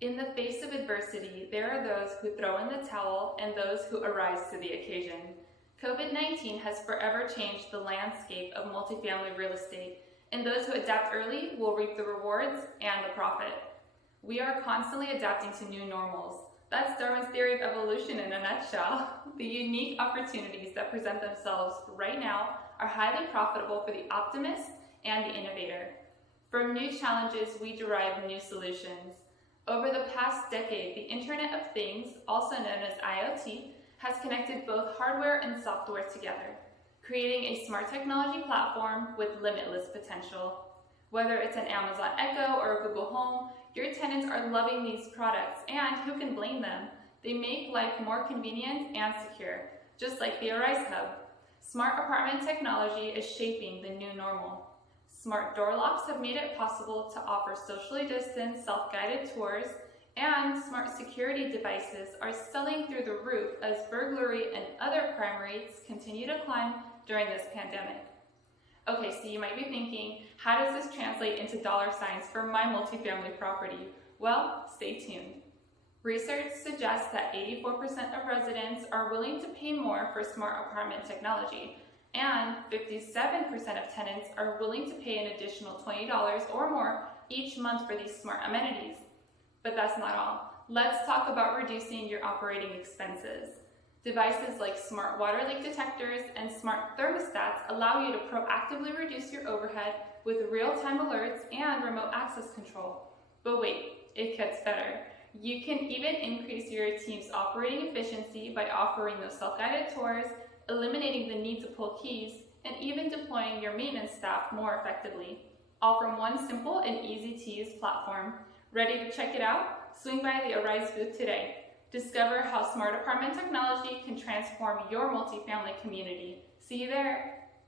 In the face of adversity, there are those who throw in the towel and those who arise to the occasion. COVID-19 has forever changed the landscape of multifamily real estate, and those who adapt early will reap the rewards and the profit. We are constantly adapting to new normals. That's Darwin's theory of evolution in a nutshell. The unique opportunities that present themselves right now are highly profitable for the optimist and the innovator. From new challenges, we derive new solutions. Over the past decade, the Internet of Things, also known as IoT, has connected both hardware and software together, creating a smart technology platform with limitless potential. Whether it's an Amazon Echo or a Google Home, your tenants are loving these products, and who can blame them? They make life more convenient and secure, just like the Arize Hub. Smart apartment technology is shaping the new normal. Smart door locks have made it possible to offer socially distanced, self-guided tours, and smart security devices are selling through the roof as burglary and other crime rates continue to climb during this pandemic. Okay, so you might be thinking, how does this translate into dollar signs for my multifamily property? Well, stay tuned. Research suggests that 84% of residents are willing to pay more for smart apartment technology, and 57% of tenants are willing to pay an additional $20 or more each month for these smart amenities. But that's not all. Let's talk about reducing your operating expenses. Devices like smart water leak detectors and smart thermostats allow you to proactively reduce your overhead with real-time alerts and remote access control. But wait, it gets better. You can even increase your team's operating efficiency by offering those self-guided tours, eliminating the need to pull keys, and even deploying your maintenance staff more effectively, all from one simple and easy-to-use platform. Ready to check it out? Swing by the Arize booth today. Discover how smart apartment technology can transform your multifamily community. See you there!